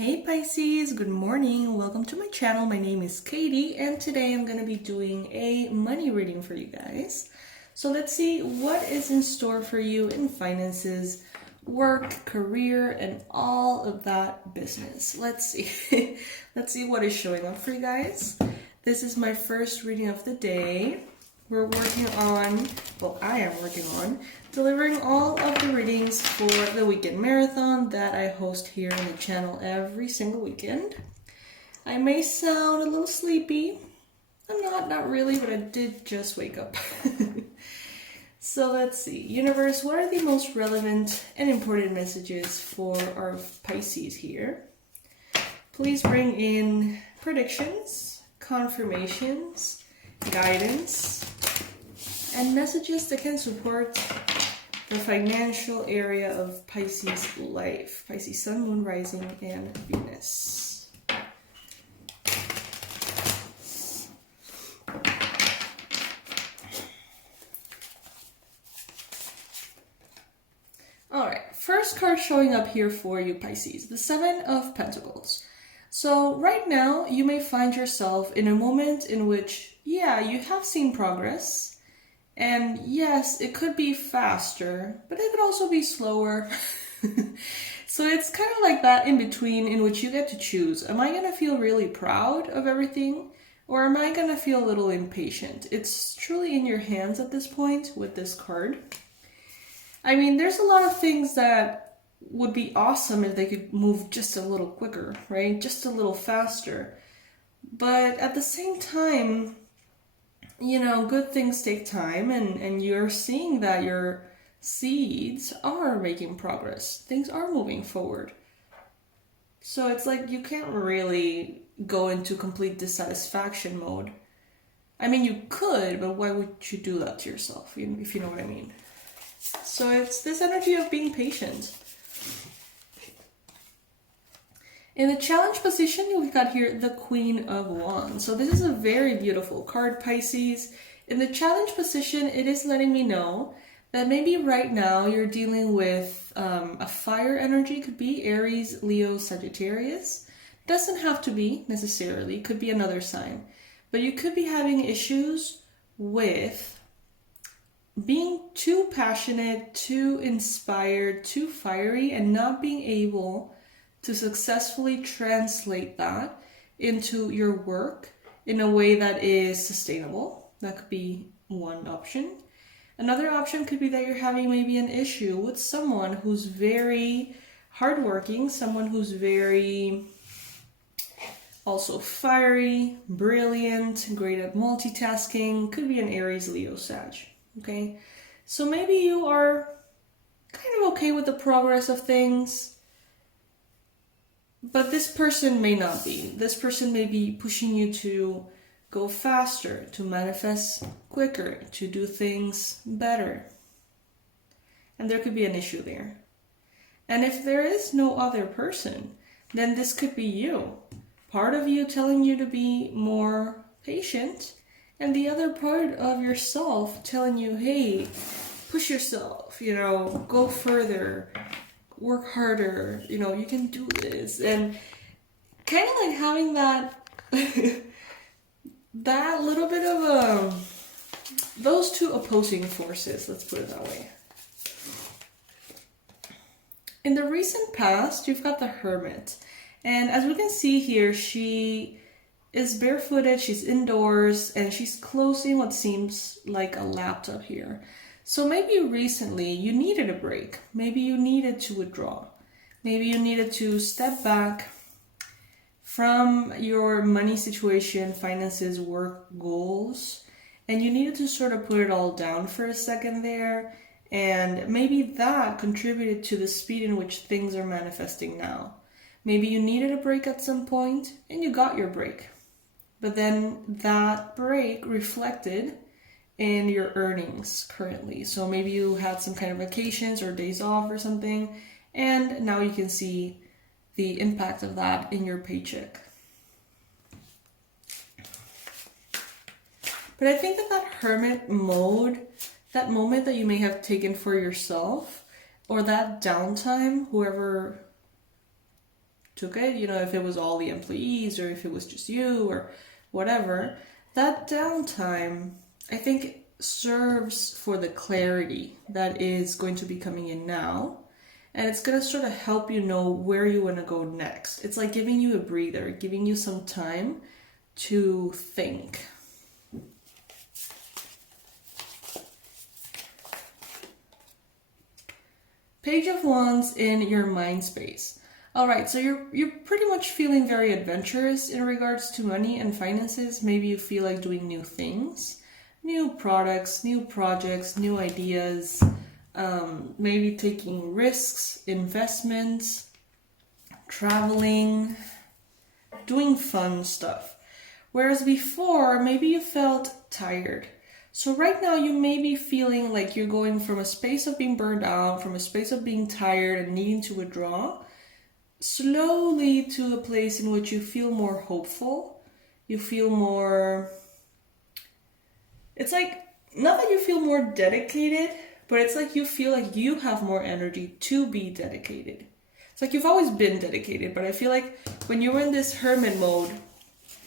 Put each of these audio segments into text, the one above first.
Hey Pisces, good morning. Welcome to my channel. My name is Katie and today I'm going to be doing a money reading for you guys. So let's see what is in store for you in finances, work, career, and all of that business. Let's see. Let's see what is showing up for you guys. This is my first reading of the day. We're working on, well, I am working on delivering all of the readings for the weekend marathon that I host here on the channel every single weekend. I may sound a little sleepy. I'm not really, but I did just wake up. So let's see. Universe, what are the most relevant and important messages for our Pisces here? Please bring in predictions, confirmations, guidance, and messages that can support the financial area of Pisces life. Pisces Sun, Moon, Rising, and Venus. Alright, first card showing up here for you Pisces, the Seven of Pentacles. So right now you may find yourself in a moment in which, yeah, you have seen progress. And yes, it could be faster, but it could also be slower. So it's kind of like that in between in which you get to choose. Am I going to feel really proud of everything? Or am I going to feel a little impatient? It's truly in your hands at this point with this card. I mean, there's a lot of things that would be awesome if they could move just a little quicker, right? Just a little faster. But at the same time, you know, good things take time and you're seeing that your seeds are making progress. Things are moving forward. So it's like you can't really go into complete dissatisfaction mode. I mean, you could, but why would you do that to yourself, if you know what I mean? So it's this energy of being patient. In the challenge position, we've got here the Queen of Wands. So this is a very beautiful card, Pisces. In the challenge position, it is letting me know that maybe right now you're dealing with a fire energy. Could be Aries, Leo, Sagittarius. Doesn't have to be necessarily. Could be another sign. But you could be having issues with being too passionate, too inspired, too fiery, and not being able to successfully translate that into your work in a way that is sustainable. That could be one option. Another option could be that you're having maybe an issue with someone who's very hardworking, someone who's very also fiery, brilliant, great at multitasking. Could be an Aries, Leo, Sag. Okay, so maybe you are kind of okay with the progress of things, but this person may not be. This person may be pushing you to go faster, to manifest quicker, to do things better. And there could be an issue there. And if there is no other person, then this could be you. Part of you telling you to be more patient, and the other part of yourself telling you, hey, push yourself, you know, go further, work harder, you know, you can do this. And kind of like having that that little bit of those two opposing forces, let's put it that way. In the recent past, you've got the Hermit. And as we can see here, she is barefooted, she's indoors, and she's closing what seems like a laptop here. So maybe recently you needed a break. Maybe you needed to withdraw. Maybe you needed to step back from your money situation, finances, work, goals, and you needed to sort of put it all down for a second there. And maybe that contributed to the speed in which things are manifesting now. Maybe you needed a break at some point and you got your break. But then that break reflected in your earnings currently. So maybe you had some kind of vacations or days off or something, and now you can see the impact of that in your paycheck. But I think that hermit mode, that moment that you may have taken for yourself, or that downtime, whoever took it, you know, if it was all the employees or if it was just you or whatever, that downtime, I think, serves for the clarity that is going to be coming in now. And it's going to sort of help you know where you want to go next. It's like giving you a breather, giving you some time to think. Page of Wands in your mind space. All right, so you're pretty much feeling very adventurous in regards to money and finances. Maybe you feel like doing new things, new products, new projects, new ideas, maybe taking risks, investments, traveling, doing fun stuff. Whereas before, maybe you felt tired. So right now you may be feeling like you're going from a space of being burned out, from a space of being tired and needing to withdraw, slowly to a place in which you feel more hopeful. You feel more, it's like, not that you feel more dedicated, but it's like you feel like you have more energy to be dedicated. It's like you've always been dedicated, but I feel like when you were in this hermit mode,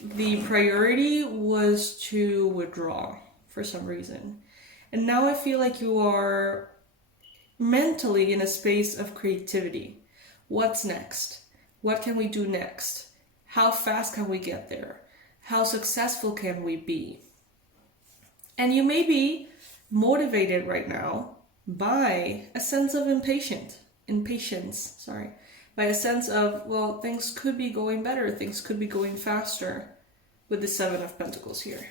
the priority was to withdraw for some reason. And now I feel like you are mentally in a space of creativity. What's next? What can we do next? How fast can we get there? How successful can we be? And you may be motivated right now by a sense of impatience, by a sense of, well, things could be going better, things could be going faster with the Seven of Pentacles here.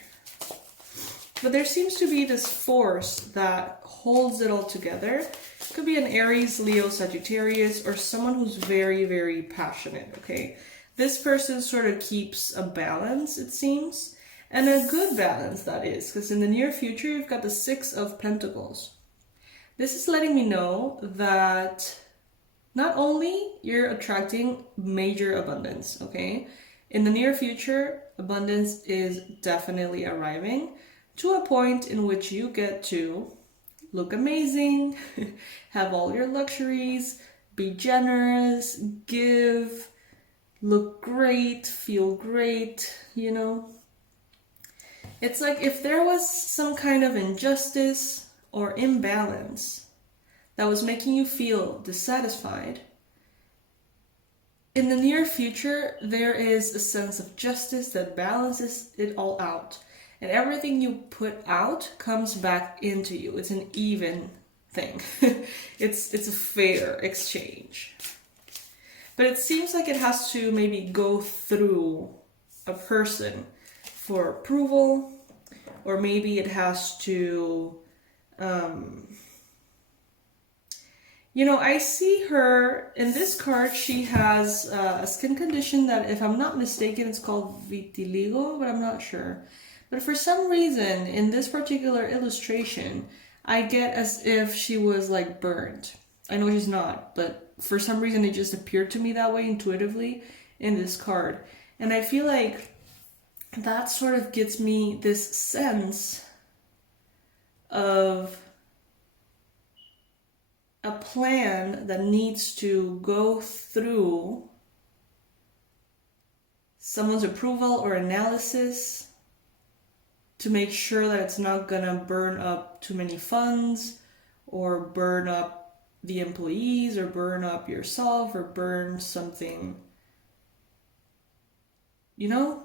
But there seems to be this force that holds it all together. It could be an Aries, Leo, Sagittarius, or someone who's very, very passionate, okay? This person sort of keeps a balance, it seems, and a good balance, that is, because in the near future, you've got the Six of Pentacles. This is letting me know that not only you're attracting major abundance, okay? In the near future, abundance is definitely arriving, to a point in which you get to look amazing, have all your luxuries, be generous, give, look great, feel great, you know. It's like if there was some kind of injustice or imbalance that was making you feel dissatisfied, in the near future, there is a sense of justice that balances it all out. And everything you put out comes back into you. It's an even thing. It's a fair exchange. But it seems like it has to maybe go through a person for approval, or maybe it has to, you know, I see her, in this card, she has a skin condition that, if I'm not mistaken, it's called vitiligo, but I'm not sure. But for some reason, in this particular illustration, I get as if she was like burned. I know she's not, but for some reason it just appeared to me that way intuitively in this card. And I feel like that sort of gives me this sense of a plan that needs to go through someone's approval or analysis to make sure that it's not gonna burn up too many funds, or burn up the employees, or burn up yourself, or burn something, you know?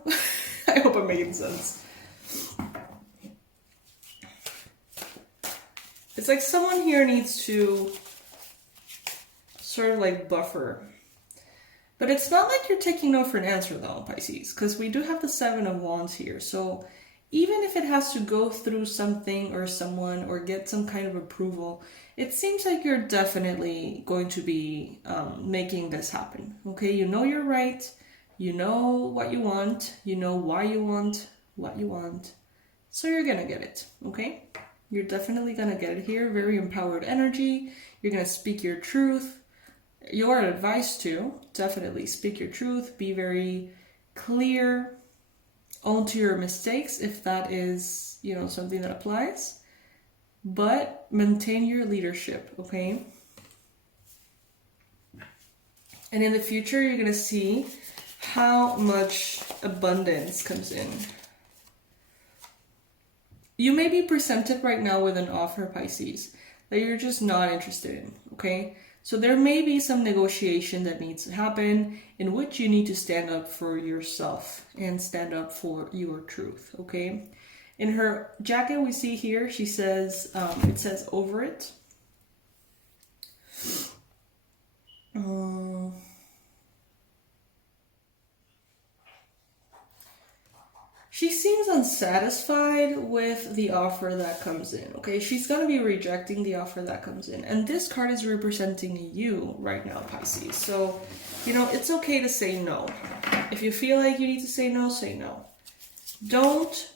I hope I'm making sense. It's like someone here needs to sort of like buffer. But it's not like you're taking no for an answer though, Pisces, because we do have the Seven of Wands here. So even if it has to go through something or someone or get some kind of approval, it seems like you're definitely going to be making this happen. Okay, you know you're right. You know what you want. You know why you want what you want. So you're gonna get it, okay? You're definitely gonna get it here. Very empowered energy. You're gonna speak your truth. You are advised to definitely speak your truth. Be very clear. Own to your mistakes if that is, you know, something that applies. But maintain your leadership, okay? And in the future, you're going to see how much abundance comes in. You may be presented right now with an offer, Pisces, that you're just not interested in, okay? So there may be some negotiation that needs to happen in which you need to stand up for yourself and stand up for your truth, okay? In her jacket we see here, she says, it says over it. She seems unsatisfied with the offer that comes in, okay? She's going to be rejecting the offer that comes in. And this card is representing you right now, Pisces. So, you know, it's okay to say no. If you feel like you need to say no, say no. Don't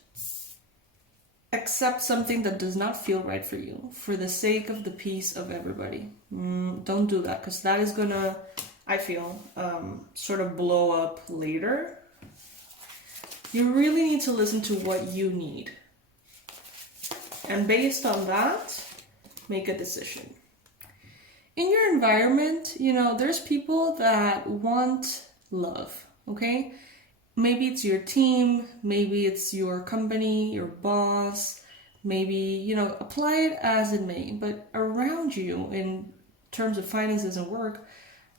accept something that does not feel right for you for the sake of the peace of everybody. Don't do that, because that is going to, I feel, sort of blow up later. You really need to listen to what you need. And based on that, make a decision. In your environment, you know, there's people that want love, okay? Maybe it's your team, maybe it's your company, your boss, maybe, you know, apply it as it may. But around you, in terms of finances and work,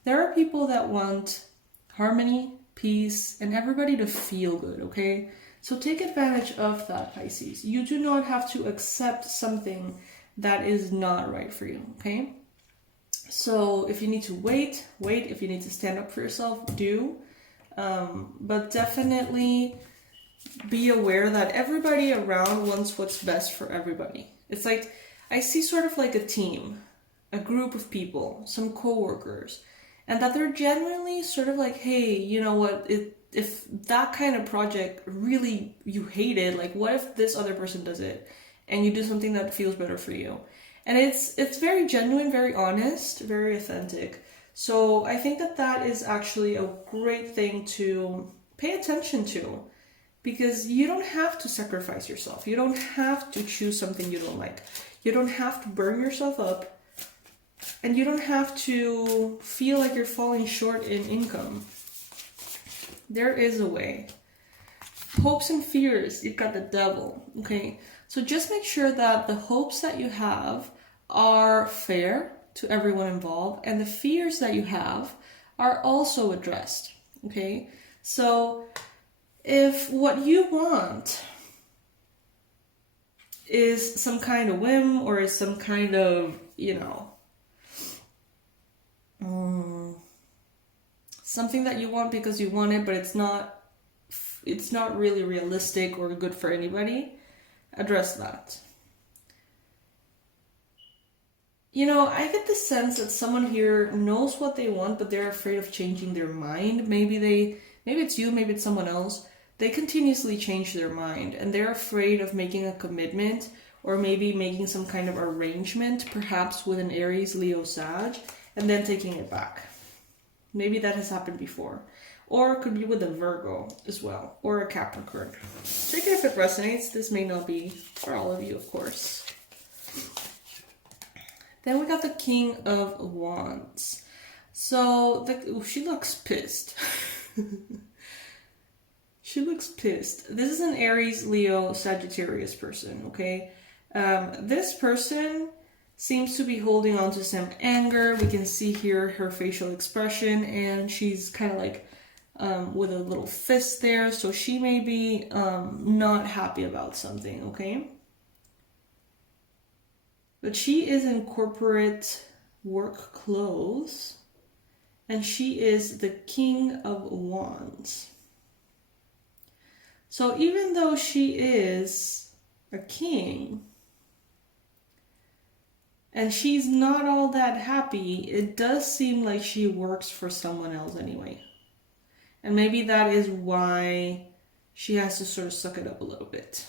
there are people that want harmony, peace, and everybody to feel good, okay? So take advantage of that, Pisces. You do not have to accept something that is not right for you, okay? So if you need to wait. If you need to stand up for yourself, do. But definitely be aware that everybody around wants what's best for everybody. It's like, I see sort of like a team, a group of people, some co-workers, and that they're genuinely sort of like, hey, you know what, if that kind of project really you hate it, like what if this other person does it and you do something that feels better for you? And it's very genuine, very honest, very authentic. So I think that that is actually a great thing to pay attention to, because you don't have to sacrifice yourself. You don't have to choose something you don't like. You don't have to burn yourself up. And you don't have to feel like you're falling short in income. There is a way. Hopes and fears, you've got the devil, okay? So just make sure that the hopes that you have are fair to everyone involved, and the fears that you have are also addressed, okay? So if what you want is some kind of whim or is some kind of, you know, something that you want because you want it, but it's not really realistic or good for anybody, address that. You know, I get the sense that someone here knows what they want, but they're afraid of changing their mind. Maybe it's you, maybe it's someone else. They continuously change their mind, and they're afraid of making a commitment, or maybe making some kind of arrangement, perhaps with an Aries, Leo, Sag, and then taking it back. Maybe that has happened before. Or it could be with a Virgo as well, or a Capricorn. Take it if it resonates. This may not be for all of you, of course. Then we got the King of Wands. So, she looks pissed. She looks pissed. This is an Aries, Leo, Sagittarius person, okay? This person seems to be holding on to some anger. We can see here her facial expression, and she's kind of like with a little fist there. So she may be not happy about something, okay? But she is in corporate work clothes, and she is the King of Wands. So even though she is a king, and she's not all that happy, it does seem like she works for someone else anyway. And maybe that is why she has to sort of suck it up a little bit.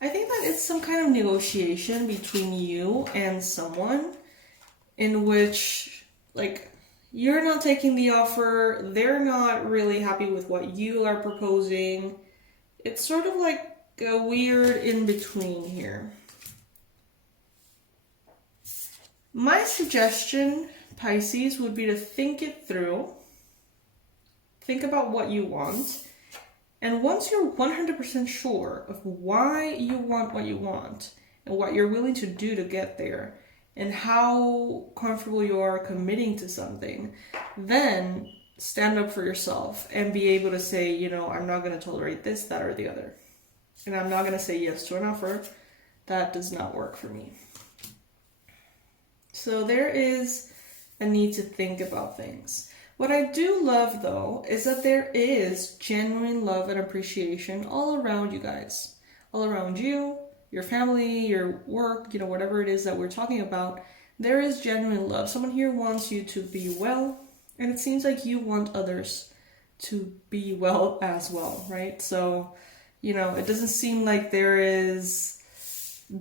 I think that it's some kind of negotiation between you and someone in which, like, you're not taking the offer, they're not really happy with what you are proposing. it's sort of like a weird in-between here. My suggestion, Pisces, would be to think it through. Think about what you want. And once you're 100% sure of why you want what you want and what you're willing to do to get there and how comfortable you are committing to something, then stand up for yourself and be able to say, you know, I'm not going to tolerate this, that, or the other. And I'm not going to say yes to an offer that does not work for me. So there is a need to think about things. What I do love, though, is that there is genuine love and appreciation all around you guys. All around you, your family, your work, you know, whatever it is that we're talking about. There is genuine love. Someone here wants you to be well, and it seems like you want others to be well as well, right? So, you know, it doesn't seem like there is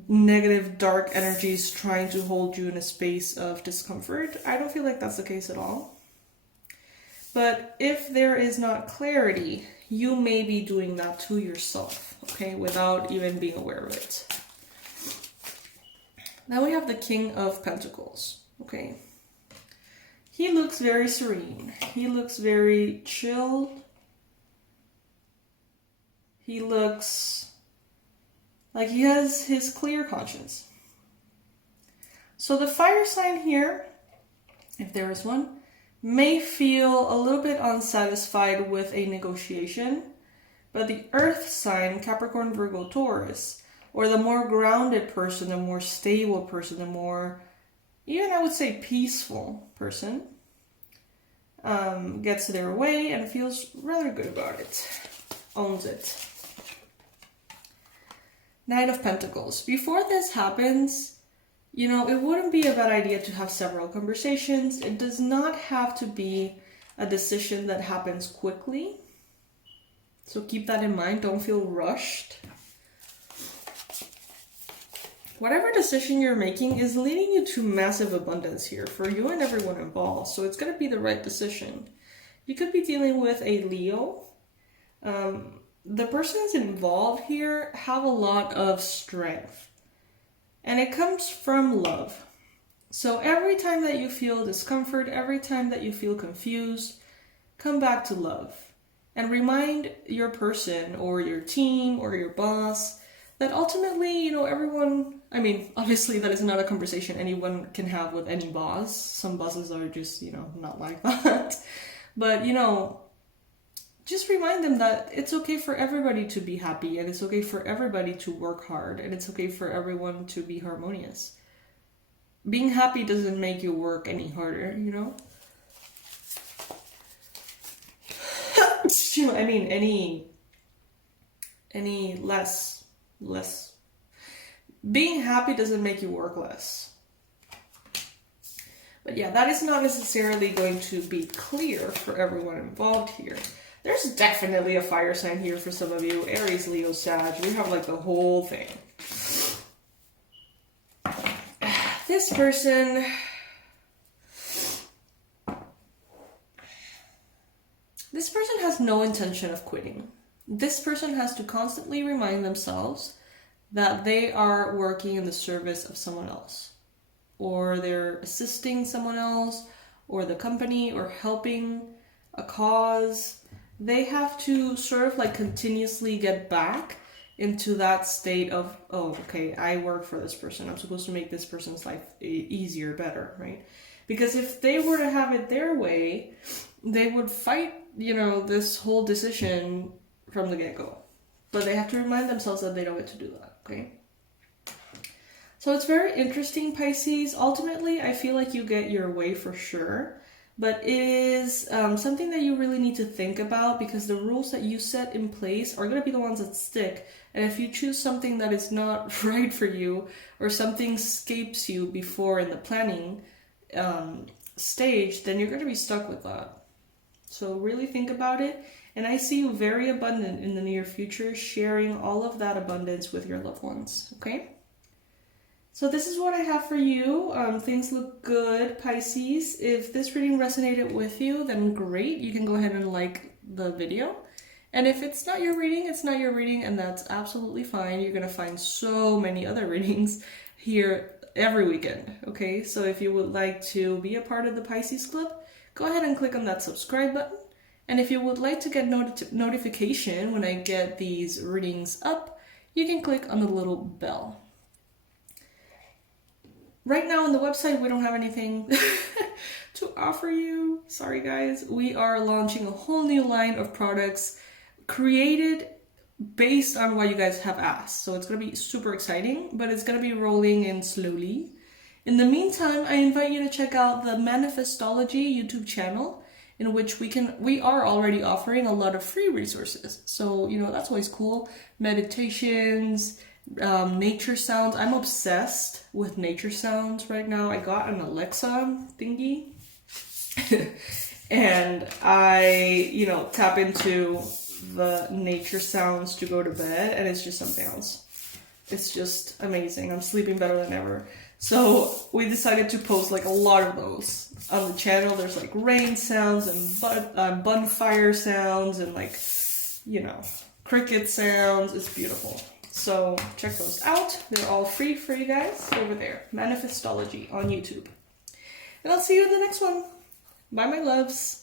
negative, dark energies trying to hold you in a space of discomfort. I don't feel like that's the case at all. But if there is not clarity, you may be doing that to yourself, okay, without even being aware of it. Now we have the King of Pentacles, okay. He looks very serene. He looks very chilled. He looks like he has his clear conscience. So the fire sign here, if there is one, may feel a little bit unsatisfied with a negotiation, but the earth sign, Capricorn, Virgo, Taurus, or the more grounded person, the more stable person, the more, even I would say peaceful person, gets their way and feels rather good about it, owns it. Knight of Pentacles. Before this happens, you know, it wouldn't be a bad idea to have several conversations. It does not have to be a decision that happens quickly. So keep that in mind. Don't feel rushed. Whatever decision you're making is leading you to massive abundance here for you and everyone involved. So it's going to be the right decision. You could be dealing with a Leo. The persons involved here have a lot of strength, and it comes from love. So every time that you feel discomfort, every time that you feel confused, come back to love and remind your person or your team or your boss that ultimately, you know, everyone, I mean, obviously that is not a conversation anyone can have with any boss. Some bosses are just, you know, not like that. But, you know, just remind them that it's okay for everybody to be happy, and it's okay for everybody to work hard, and it's okay for everyone to be harmonious. Being happy doesn't make your work any harder, you know? I mean, any less. Being happy doesn't make you work less. But yeah, that is not necessarily going to be clear for everyone involved here. There's definitely a fire sign here for some of you. Aries, Leo, Sag. We have like the whole thing. This person... This person has no intention of quitting. This person has to constantly remind themselves that they are working in the service of someone else. Or they're assisting someone else, or the company, or helping a cause. They have to sort of like continuously get back into that state of, oh, okay, I work for this person. I'm supposed to make this person's life easier, better, right? Because if they were to have it their way, they would fight, you know, this whole decision from the get-go. But they have to remind themselves that they don't get to do that, okay? So it's very interesting, Pisces. Ultimately, I feel like you get your way for sure. But it is something that you really need to think about, because the rules that you set in place are going to be the ones that stick. And if you choose something that is not right for you, or something escapes you before in the planning stage, then you're going to be stuck with that. So really think about it. And I see you very abundant in the near future, sharing all of that abundance with your loved ones, okay? So this is what I have for you. Things look good, Pisces. If this reading resonated with you, then great. You can go ahead and like the video. And if it's not your reading, it's not your reading, and that's absolutely fine. You're gonna find so many other readings here every weekend, okay? So if you would like to be a part of the Pisces Club, go ahead and click on that subscribe button. And if you would like to get notification when I get these readings up, you can click on the little bell. Right now on the website, we don't have anything to offer you. Sorry guys. We are launching a whole new line of products created based on what you guys have asked. So it's going to be super exciting, but it's going to be rolling in slowly. In the meantime, I invite you to check out the Manifestology YouTube channel, in which we are already offering a lot of free resources. So, you know, that's always cool. Meditations, nature sounds. I'm obsessed with nature sounds right now. I got an Alexa thingy and I, you know, tap into the nature sounds to go to bed, and it's just something else. It's just amazing. I'm sleeping better than ever. So we decided to post like a lot of those on the channel. There's like rain sounds and bonfire sounds and like, you know, cricket sounds. It's beautiful. So check those out. They're all free for you guys over there. Manifestology on YouTube. And I'll see you in the next one. Bye, my loves.